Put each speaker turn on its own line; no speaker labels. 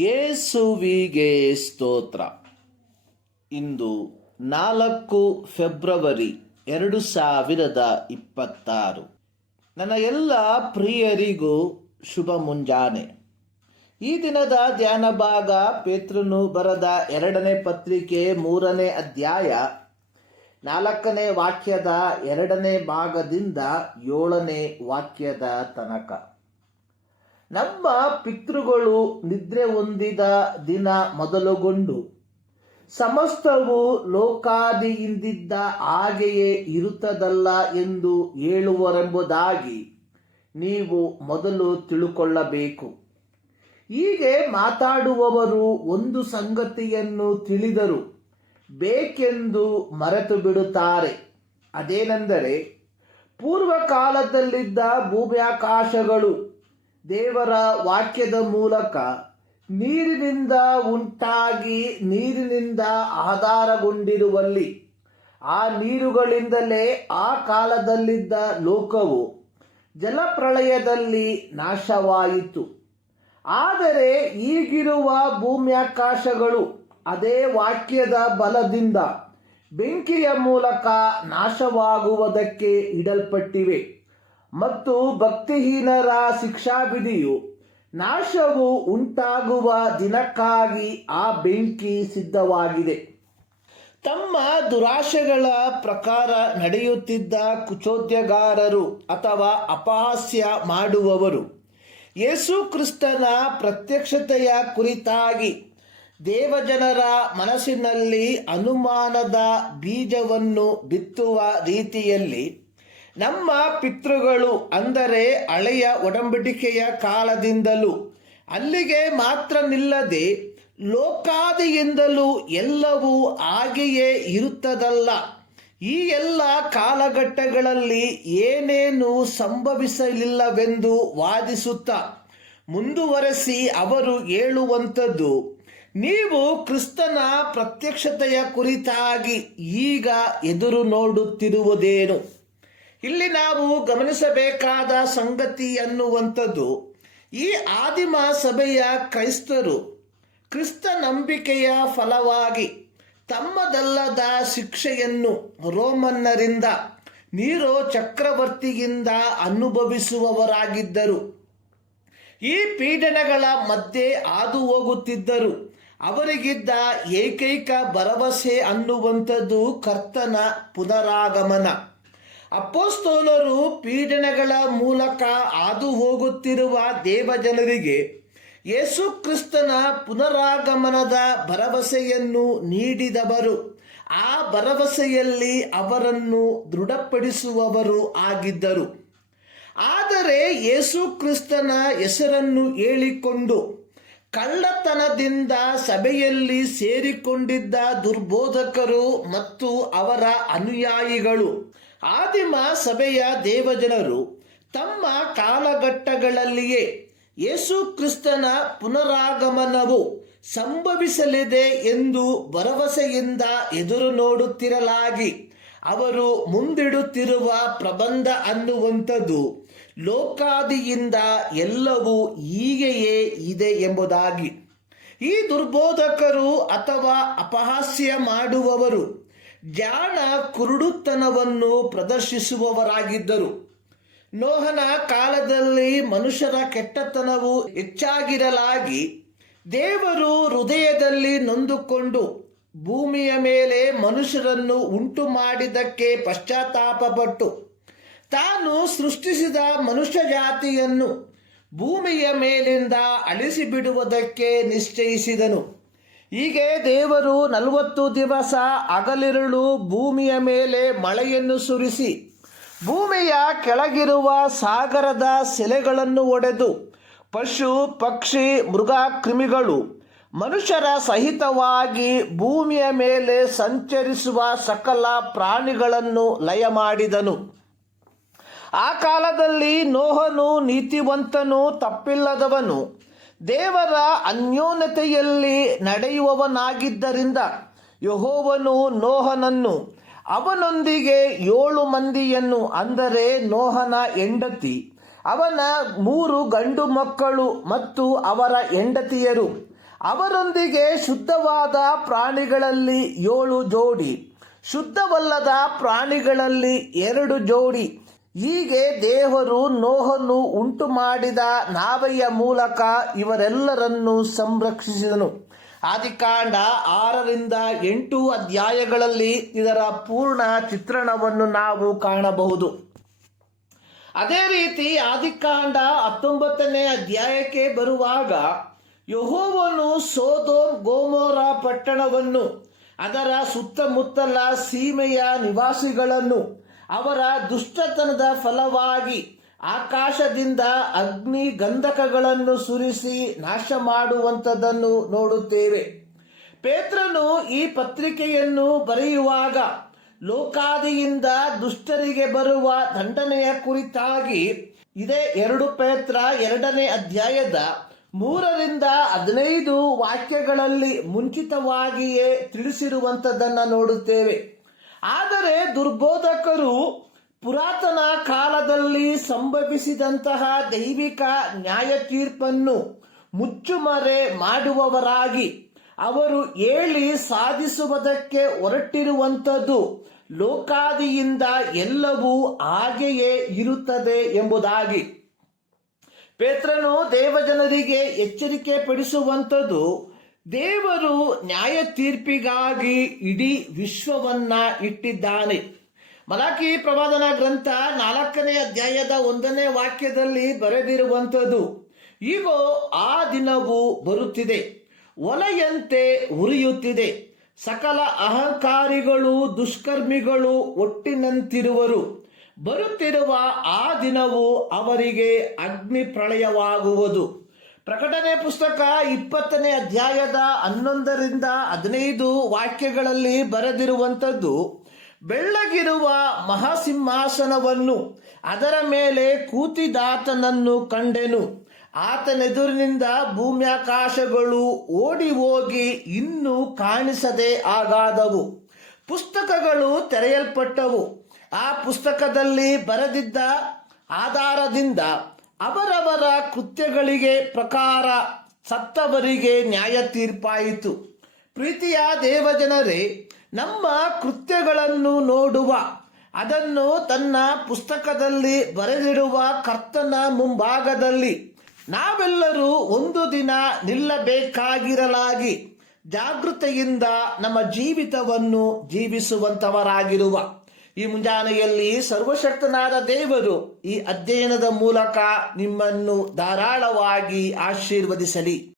ಯೇಸುವಿಗೆ ಸ್ತೋತ್ರ ಇಂದು ನಾಲ್ಕು ಫೆಬ್ರವರಿ ಎರಡು ಸಾವಿರದ ಇಪ್ಪತ್ತಾರು ನನ್ನ ಎಲ್ಲ ಪ್ರಿಯರಿಗೂ ಶುಭ ಮುಂಜಾನೆ ಈ ದಿನದ ಧ್ಯಾನ ಭಾಗ ಪೇತ್ರನು ಬರೆದ ಎರಡನೇ ಪತ್ರಿಕೆ ಮೂರನೇ ಅಧ್ಯಾಯ ನಾಲ್ಕನೇ ವಾಕ್ಯದ ಎರಡನೇ ಭಾಗದಿಂದ ಏಳನೇ ವಾಕ್ಯದ ತನಕ ನಮ್ಮ ಪಿತೃಗಳು ನಿದ್ರೆ ಹೊಂದಿದ ದಿನ ಮೊದಲುಗೊಂಡು ಸಮಸ್ತವು ಲೋಕಾದಿಯಿಂದಿದ್ದ ಹಾಗೆಯೇ ಇರುತ್ತದಲ್ಲ ಎಂದು ಹೇಳುವರೆಂಬುದಾಗಿ ನೀವು ಮೊದಲು ತಿಳುಕೊಳ್ಳಬೇಕು ಹೀಗೆ ಮಾತಾಡುವವರು ಒಂದು ಸಂಗತಿಯನ್ನು ತಿಳಿದರು ಬೇಕೆಂದು ಮರೆತು ಬಿಡುತ್ತಾರೆ ಅದೇನೆಂದರೆ ಪೂರ್ವ ಕಾಲದಲ್ಲಿದ್ದ ಭೂಮ್ಯಾಕಾಶಗಳು ದೇವರ ವಾಕ್ಯದ ಮೂಲಕ ನೀರಿನಿಂದ ಉಂಟಾಗಿ ನೀರಿನಿಂದ ಆಧಾರಗೊಂಡಿರುವಲ್ಲಿ ಆ ನೀರುಗಳಿಂದಲೇ ಆ ಕಾಲದಲ್ಲಿದ್ದ ಲೋಕವು ಜಲಪ್ರಳಯದಲ್ಲಿ ನಾಶವಾಯಿತು ಆದರೆ ಈಗಿರುವ ಭೂಮ್ಯಾಕಾಶಗಳು ಅದೇ ವಾಕ್ಯದ ಬಲದಿಂದ ಬೆಂಕಿಯ ಮೂಲಕ ನಾಶವಾಗುವುದಕ್ಕೆ ಇಡಲ್ಪಟ್ಟಿವೆ ಮತ್ತು ಭಕ್ತಿಹೀನರ ಶಿಕ್ಷಾವಿಧಿಯು ನಾಶವು ಉಂಟಾಗುವ ದಿನಕ್ಕಾಗಿ ಆ ಬೆಂಕಿ ಸಿದ್ಧವಾಗಿದೆ ತಮ್ಮ ದುರಾಶೆಗಳ ಪ್ರಕಾರ ನಡೆಯುತ್ತಿದ್ದ ಕುಚೋದ್ಯಗಾರರು ಅಥವಾ ಅಪಹಾಸ್ಯ ಮಾಡುವವರು ಯೇಸುಕ್ರಿಸ್ತನ ಪ್ರತ್ಯಕ್ಷತೆಯ ಕುರಿತಾಗಿ ದೇವಜನರ ಮನಸ್ಸಿನಲ್ಲಿ ಅನುಮಾನದ ಬೀಜವನ್ನು ಬಿತ್ತುವ ರೀತಿಯಲ್ಲಿ ನಮ್ಮ ಪಿತೃಗಳು ಅಂದರೆ ಹಳೆಯ ಒಡಂಬಡಿಕೆಯ ಕಾಲದಿಂದಲೂ ಅಲ್ಲಿಗೆ ಮಾತ್ರ ನಿಲ್ಲದೆ ಲೋಕಾದಿಯಿಂದಲೂ ಎಲ್ಲವೂ ಹಾಗೆಯೇ ಇರುತ್ತದಲ್ಲ ಈ ಎಲ್ಲ ಕಾಲಘಟ್ಟಗಳಲ್ಲಿ ಏನೇನು ಸಂಭವಿಸಲಿಲ್ಲವೆಂದು ವಾದಿಸುತ್ತಾ ಮುಂದುವರೆಸಿ ಅವರು ಹೇಳುವಂಥದ್ದು ನೀವು ಕ್ರಿಸ್ತನ ಪ್ರತ್ಯಕ್ಷತೆಯ ಕುರಿತಾಗಿ ಈಗ ಎದುರು ನೋಡುತ್ತಿರುವುದೇನು ಇಲ್ಲಿ ನಾವು ಗಮನಿಸಬೇಕಾದ ಸಂಗತಿ ಅನ್ನುವಂಥದ್ದು ಈ ಆದಿಮ ಸಭೆಯ ಕ್ರೈಸ್ತರು ಕ್ರಿಸ್ತ ನಂಬಿಕೆಯ ಫಲವಾಗಿ ತಮ್ಮದಲ್ಲದ ಶಿಕ್ಷೆಯನ್ನು ರೋಮನ್ನರಿಂದ ನೀರೋ ಚಕ್ರವರ್ತಿಯಿಂದ ಅನುಭವಿಸುವವರಾಗಿದ್ದರು ಈ ಪೀಡನೆಗಳ ಮಧ್ಯೆ ಹಾದು ಹೋಗುತ್ತಿದ್ದರು ಅವರಿಗಿದ್ದ ಏಕೈಕ ಭರವಸೆ ಅನ್ನುವಂಥದ್ದು ಕರ್ತನ ಪುನರಾಗಮನ ಅಪ್ಪೋಸ್ತೋಲರು ಪೀಡನೆಗಳ ಮೂಲಕ ಹಾದು ಹೋಗುತ್ತಿರುವ ದೇವಜನರಿಗೆ ಯೇಸು ಕ್ರಿಸ್ತನ ಪುನರಾಗಮನದ ಭರವಸೆಯನ್ನು ನೀಡಿದವರು ಆ ಭರವಸೆಯಲ್ಲಿ ಅವರನ್ನು ದೃಢಪಡಿಸುವವರು ಆಗಿದ್ದರು ಆದರೆ ಯೇಸು ಕ್ರಿಸ್ತನ ಹೆಸರನ್ನು ಹೇಳಿಕೊಂಡು ಕಳ್ಳತನದಿಂದ ಸಭೆಯಲ್ಲಿ ಸೇರಿಕೊಂಡಿದ್ದ ದುರ್ಬೋಧಕರು ಮತ್ತು ಅವರ ಅನುಯಾಯಿಗಳು ಆದಿಮ ಸಭೆಯ ದೇವಜನರು ತಮ್ಮ ಕಾಲಘಟ್ಟಗಳಲ್ಲಿಯೇ ಯೇಸು ಕ್ರಿಸ್ತನ ಪುನರಾಗಮನವು ಸಂಭವಿಸಲಿದೆ ಎಂದು ಭರವಸೆಯಿಂದ ಎದುರು ನೋಡುತ್ತಿರಲಾಗಿ ಅವರು ಮುಂದಿಡುತ್ತಿರುವ ಪ್ರಬಂಧ ಅನ್ನುವಂಥದ್ದು ಲೋಕಾದಿಯಿಂದ ಎಲ್ಲವೂ ಹೀಗೆಯೇ ಇದೆ ಎಂಬುದಾಗಿ ಈ ದುರ್ಬೋಧಕರು ಅಥವಾ ಅಪಹಾಸ್ಯ ಮಾಡುವವರು ಜಾಣ ಕುರುಡುತನವನ್ನು ಪ್ರದರ್ಶಿಸುವವರಾಗಿದ್ದರು ನೋಹನ ಕಾಲದಲ್ಲಿ ಮನುಷ್ಯರ ಕೆಟ್ಟತನವು ಹೆಚ್ಚಾಗಿರಲಾಗಿ ದೇವರು ಹೃದಯದಲ್ಲಿ ನೊಂದುಕೊಂಡು ಭೂಮಿಯ ಮೇಲೆ ಮನುಷ್ಯರನ್ನು ಉಂಟು ಮಾಡಿದ್ದಕ್ಕೆ ಪಶ್ಚಾತ್ತಾಪಪಟ್ಟು ತಾನು ಸೃಷ್ಟಿಸಿದ ಮನುಷ್ಯ ಜಾತಿಯನ್ನು ಭೂಮಿಯ ಮೇಲಿಂದ ಅಳಿಸಿಬಿಡುವುದಕ್ಕೆ ನಿಶ್ಚಯಿಸಿದನು ಹೀಗೆ ದೇವರು ನಲವತ್ತು ದಿವಸ ಅಗಲಿರುಳು ಭೂಮಿಯ ಮೇಲೆ ಮಳೆಯನ್ನು ಸುರಿಸಿ ಭೂಮಿಯ ಕೆಳಗಿರುವ ಸಾಗರದ ಸೆಲೆಗಳನ್ನು ಒಡೆದು ಪಶು ಪಕ್ಷಿ ಮೃಗ ಕ್ರಿಮಿಗಳು ಮನುಷ್ಯರ ಸಹಿತವಾಗಿ ಭೂಮಿಯ ಮೇಲೆ ಸಂಚರಿಸುವ ಸಕಲ ಪ್ರಾಣಿಗಳನ್ನು ಲಯ ಮಾಡಿದನು ಆ ಕಾಲದಲ್ಲಿ ನೋಹನು ನೀತಿವಂತನು ತಪ್ಪಿಲ್ಲದವನು ದೇವರ ಅನ್ಯೋನ್ಯತೆಯಲ್ಲಿ ನಡೆಯುವವನಾಗಿದ್ದರಿಂದ ಯಹೋವನು ನೋಹನನ್ನು ಅವನೊಂದಿಗೆ ಏಳು ಮಂದಿಯನ್ನು ಅಂದರೆ ನೋಹನ ಹೆಂಡತಿ ಅವನ ಮೂರು ಗಂಡು ಮಕ್ಕಳು ಮತ್ತು ಅವರ ಹೆಂಡತಿಯರು ಅವರೊಂದಿಗೆ ಶುದ್ಧವಾದ ಪ್ರಾಣಿಗಳಲ್ಲಿ ಏಳು ಜೋಡಿ ಶುದ್ಧವಲ್ಲದ ಪ್ರಾಣಿಗಳಲ್ಲಿ ಎರಡು ಜೋಡಿ ಹೀಗೆ ದೇವರು ನೋಹನ್ನು ಉಂಟು ಮಾಡಿದ ನಾವೆಯ ಮೂಲಕ ಇವರೆಲ್ಲರನ್ನು ಸಂರಕ್ಷಿಸಿದನು ಆದಿಕಾಂಡ ಆರರಿಂದ ಎಂಟು ಅಧ್ಯಾಯಗಳಲ್ಲಿ ಇದರ ಪೂರ್ಣ ಚಿತ್ರಣವನ್ನು ನಾವು ಕಾಣಬಹುದು ಅದೇ ರೀತಿ ಆದಿಕಾಂಡ ಹತ್ತೊಂಬತ್ತನೇ ಅಧ್ಯಾಯಕ್ಕೆ ಬರುವಾಗ ಯಹೋವನು ಸೋದೋ ಗೋಮೋರ ಪಟ್ಟಣವನ್ನು ಅದರ ಸುತ್ತಮುತ್ತಲ ಸೀಮೆಯ ನಿವಾಸಿಗಳನ್ನು ಅವರ ದುಷ್ಟತನದ ಫಲವಾಗಿ ಆಕಾಶದಿಂದ ಅಗ್ನಿ ಗಂಧಕಗಳನ್ನು ಸುರಿಸಿ ನಾಶ ಮಾಡುವಂಥದ್ದನ್ನು ನೋಡುತ್ತೇವೆ ಪೇತ್ರನು ಈ ಪತ್ರಿಕೆಯನ್ನು ಬರೆಯುವಾಗ ಲೋಕಾದಿಯಿಂದ ದುಷ್ಟರಿಗೆ ಬರುವ ದಂಡನೆಯ ಕುರಿತಾಗಿ ಇದೇ ಎರಡು ಪೇತ್ರ ಎರಡನೇ ಅಧ್ಯಾಯದ ಮೂರರಿಂದ ಹದಿನೈದು ವಾಕ್ಯಗಳಲ್ಲಿ ಮುಂಚಿತವಾಗಿಯೇ ತಿಳಿಸಿರುವಂಥದ್ದನ್ನು ನೋಡುತ್ತೇವೆ ಆದರೆ ದುರ್ಬೋಧಕರು ಪುರಾತನ ಕಾಲದಲ್ಲಿ ಸಂಭವಿಸಿದಂತಹ ದೈವಿಕ ನ್ಯಾಯ ತೀರ್ಪನ್ನು ಮುಚ್ಚುಮರೆ ಮಾಡುವವರಾಗಿ ಅವರು ಹೇಳಿ ಸಾಧಿಸುವುದಕ್ಕೆ ಹೊರಟಿರುವಂಥದ್ದು ಲೋಕಾದಿಯಿಂದ ಎಲ್ಲವೂ ಹಾಗೆಯೇ ಇರುತ್ತದೆ ಎಂಬುದಾಗಿ ಪೇತ್ರನು ದೇವಜನರಿಗೆ ಎಚ್ಚರಿಕೆ ಪಡಿಸುವಂಥದ್ದು ದೇವರು ನ್ಯಾಯ ತೀರ್ಪಿಗಾಗಿ ಇಡೀ ವಿಶ್ವವನ್ನ ಇಟ್ಟಿದ್ದಾನೆ ಮಲಾಕಿ ಪ್ರವಾದನ ಗ್ರಂಥ ನಾಲ್ಕನೇ ಅಧ್ಯಾಯದ ಒಂದನೇ ವಾಕ್ಯದಲ್ಲಿ ಬರೆದಿರುವಂಥದ್ದು ಈಗ ಆ ದಿನವು ಬರುತ್ತಿದೆ ಒಲೆಯಂತೆ ಉರಿಯುತ್ತಿದೆ ಸಕಲ ಅಹಂಕಾರಿಗಳು ದುಷ್ಕರ್ಮಿಗಳು ಒಟ್ಟಿನಂತಿರುವರು ಬರುತ್ತಿರುವ ಆ ದಿನವು ಅವರಿಗೆ ಅಗ್ನಿ ಪ್ರಳಯವಾಗುವುದು ಪ್ರಕಟಣೆ ಪುಸ್ತಕ ಇಪ್ಪತ್ತನೇ ಅಧ್ಯಾಯದ ಹನ್ನೊಂದರಿಂದ ಹದಿನೈದು ವಾಕ್ಯಗಳಲ್ಲಿ ಬರೆದಿರುವಂಥದ್ದು ಬೆಳ್ಳಗಿರುವ ಮಹಾಸಿಂಹಾಸನವನ್ನು ಅದರ ಮೇಲೆ ಕೂತಿದಾತನನ್ನು ಕಂಡೆನು ಆತನೆದುರಿನಿಂದ ಭೂಮ್ಯಾಕಾಶಗಳು ಓಡಿ ಹೋಗಿ ಇನ್ನೂ ಕಾಣಿಸದೆ ಆಗಾದವು ಪುಸ್ತಕಗಳು ತೆರೆಯಲ್ಪಟ್ಟವು ಆ ಪುಸ್ತಕದಲ್ಲಿ ಬರೆದಿದ್ದ ಆಧಾರದಿಂದ ಅವರವರ ಕೃತ್ಯಗಳಿಗೆ ಪ್ರಕಾರ ಸತ್ತವರಿಗೆ ನ್ಯಾಯ ತೀರ್ಪಾಯಿತು ಪ್ರೀತಿಯ ದೇವಜನರೇ ನಮ್ಮ ಕೃತ್ಯಗಳನ್ನು ನೋಡುವ ಅದನ್ನು ತನ್ನ ಪುಸ್ತಕದಲ್ಲಿ ಬರೆದಿಡುವ ಕರ್ತನ ಮುಂಭಾಗದಲ್ಲಿ ನಾವೆಲ್ಲರೂ ಒಂದು ದಿನ ನಿಲ್ಲಬೇಕಾಗಿರಲಾಗಿ ಜಾಗೃತೆಯಿಂದ ನಮ್ಮ ಜೀವಿತವನ್ನು ಜೀವಿಸುವಂತವರಾಗಿರುವ ಈ ಮುಂಜಾನೆಯಲ್ಲಿ ಸರ್ವಶಕ್ತನಾದ ದೇವರು ಈ ಅಧ್ಯಯನದ ಮೂಲಕ ನಿಮ್ಮನ್ನು ಧಾರಾಳವಾಗಿ ಆಶೀರ್ವದಿಸಲಿ